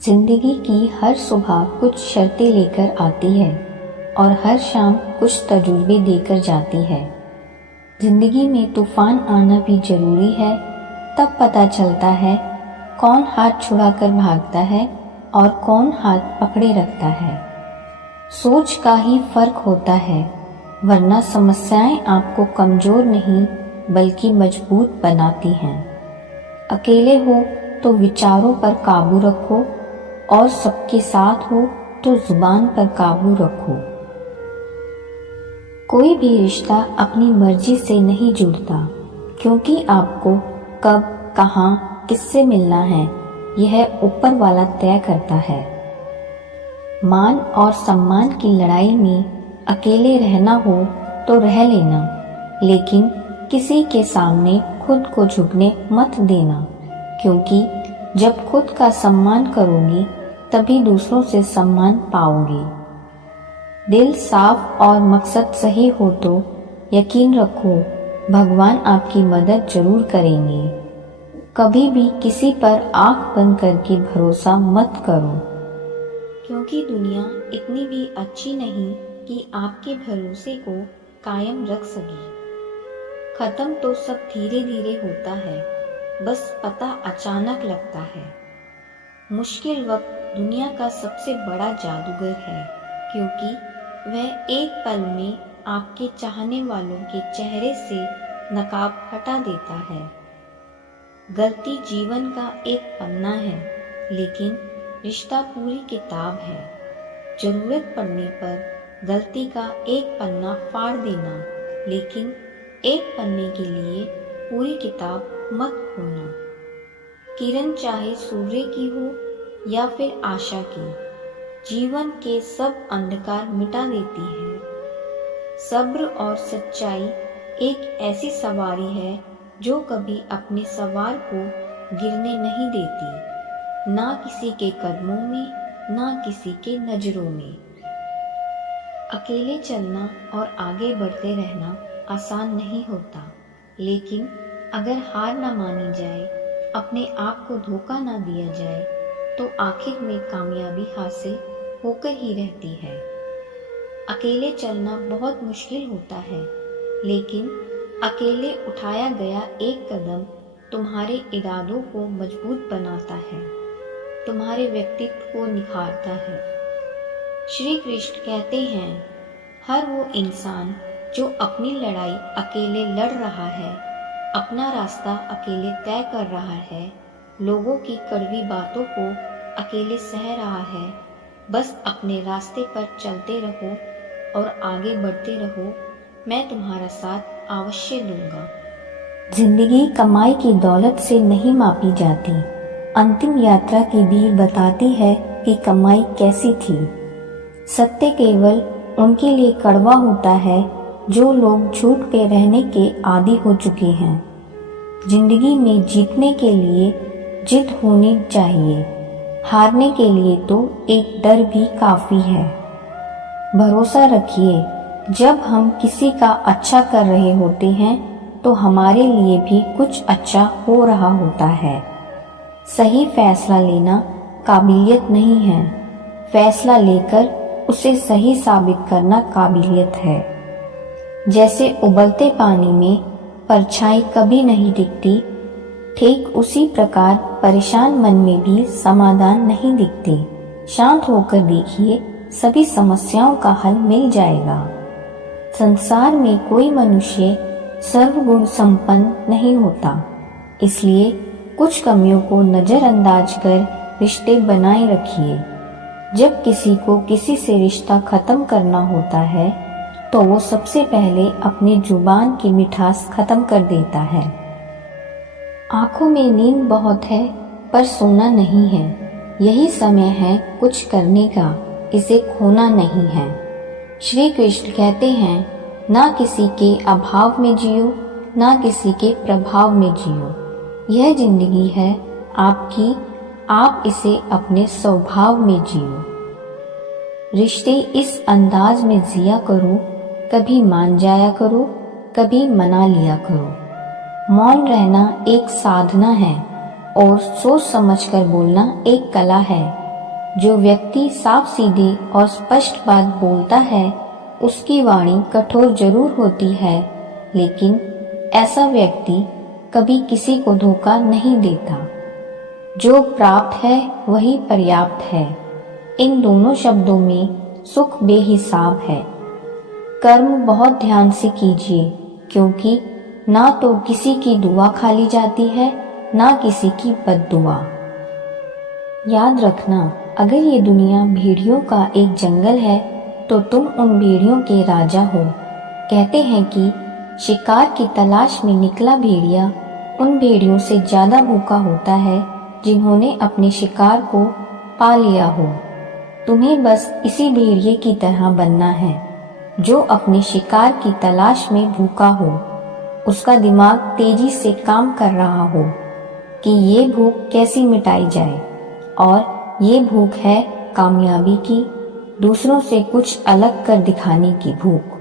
जिंदगी की हर सुबह कुछ शर्तें लेकर आती है और हर शाम कुछ तजुर्बे देकर जाती है। जिंदगी में तूफान आना भी जरूरी है, तब पता चलता है कौन हाथ छुड़ाकर भागता है और कौन हाथ पकड़े रखता है। सोच का ही फर्क होता है, वरना समस्याएं आपको कमजोर नहीं बल्कि मजबूत बनाती हैं। अकेले हो तो विचारों पर काबू रखो और सबके साथ हो तो जुबान पर काबू रखो। कोई भी रिश्ता अपनी मर्जी से नहीं जुड़ता, क्योंकि आपको कब, कहाँ, किससे मिलना है यह ऊपर वाला तय करता है। मान और सम्मान की लड़ाई में अकेले रहना हो तो रह लेना, लेकिन किसी के सामने खुद को झुकने मत देना, क्योंकि जब खुद का सम्मान करोगी तभी दूसरों से सम्मान पाओगे। दिल साफ और मकसद सही हो तो यकीन रखो भगवान आपकी मदद जरूर करेंगे। कभी भी किसी पर आंख बंद करके भरोसा मत करो, क्योंकि दुनिया इतनी भी अच्छी नहीं कि आपके भरोसे को कायम रख सके। खत्म तो सब धीरे धीरे होता है, बस पता अचानक लगता है। मुश्किल वक्त दुनिया का सबसे बड़ा जादूगर है, क्योंकि वह एक पल में आपके चाहने वालों के चेहरे से नकाब हटा देता है। गलती जीवन का एक पन्ना है, लेकिन रिश्ता पूरी किताब है। जरूरत पड़ने पर गलती का एक पन्ना फाड़ देना, लेकिन एक पन्ने के लिए पूरी किताब मत खोलना। किरण चाहे सूर्य की हो या फिर आशा की, जीवन के सब अंधकार मिटा देती है। सब्र और सच्चाई एक ऐसी सवारी है जो कभी अपने सवार को गिरने नहीं देती, ना किसी के कदमों में, ना किसी के नजरों में। अकेले चलना और आगे बढ़ते रहना आसान नहीं होता, लेकिन अगर हार ना मानी जाए, अपने आप को धोखा ना दिया जाए, तो आखिर में कामयाबी हासिल होकर ही रहती है। अकेले चलना बहुत मुश्किल होता है, लेकिन अकेले उठाया गया एक कदम तुम्हारे इरादों को मजबूत बनाता है, तुम्हारे व्यक्तित्व को निखारता है। श्री कृष्ण कहते हैं, हर वो इंसान जो अपनी लड़ाई अकेले लड़ रहा है, अपना रास्ता अकेले तय कर रहा है, लोगों की कड़वी बातों को अकेले सह रहा है, बस अपने रास्ते पर चलते रहो और आगे बढ़ते रहो, मैं तुम्हारा साथ अवश्य दूंगा। जिंदगी कमाई की दौलत से नहीं मापी जाती। अंतिम यात्रा की भीड़ बताती है कि कमाई कैसी थी। सत्य केवल उनके लिए कड़वा होता है जो लोग झूठ पे रहने के आदी हो चुके हैं। जिंदगी में जीतने के लिए जिद होनी चाहिए, हारने के लिए तो एक डर भी काफी है। भरोसा रखिए, जब हम किसी का अच्छा कर रहे होते हैं तो हमारे लिए भी कुछ अच्छा हो रहा होता है। सही फैसला लेना काबिलियत नहीं है, फैसला लेकर उसे सही साबित करना काबिलियत है। जैसे उबलते पानी में परछाई कभी नहीं दिखती, ठीक उसी प्रकार परेशान मन में भी समाधान नहीं दिखते। शांत होकर देखिए, सभी समस्याओं का हल मिल जाएगा। संसार में कोई मनुष्य सर्वगुण संपन्न नहीं होता, इसलिए कुछ कमियों को नजरअंदाज कर रिश्ते बनाए रखिए। जब किसी को किसी से रिश्ता खत्म करना होता है तो वो सबसे पहले अपनी जुबान की मिठास खत्म कर देता है। आंखों में नींद बहुत है पर सोना नहीं है, यही समय है कुछ करने का, इसे खोना नहीं है। श्री कृष्ण कहते हैं, ना किसी के अभाव में जियो, ना किसी के प्रभाव में जियो। यह जिंदगी है आपकी, आप इसे अपने स्वभाव में जियो। रिश्ते इस अंदाज में जिया करो, कभी मान जाया करो, कभी मना लिया करो। मौन रहना एक साधना है और सोच समझकर बोलना एक कला है। जो व्यक्ति साफ सीधी और स्पष्ट बात बोलता है उसकी वाणी कठोर जरूर होती है, लेकिन ऐसा व्यक्ति कभी किसी को धोखा नहीं देता। जो प्राप्त है वही पर्याप्त है। इन दोनों शब्दों में सुख बेहिसाब है। कर्म बहुत ध्यान से कीजिए, क्योंकि ना तो किसी की दुआ खाली जाती है, ना किसी की बद्दुआ। याद रखना, अगर ये दुनिया भेड़ियों का एक जंगल है तो तुम उन भेड़ियों के राजा हो। कहते हैं कि शिकार की तलाश में निकला भेड़िया उन भेड़ियों से ज्यादा भूखा होता है जिन्होंने अपने शिकार को पा लिया हो। तुम्हें बस इसी भेड़िए की तरह बनना है, जो अपने शिकार की तलाश में भूखा हो। उसका दिमाग तेजी से काम कर रहा हो कि ये भूख कैसी मिटाई जाए, और ये भूख है कामयाबी की, दूसरों से कुछ अलग कर दिखाने की भूख।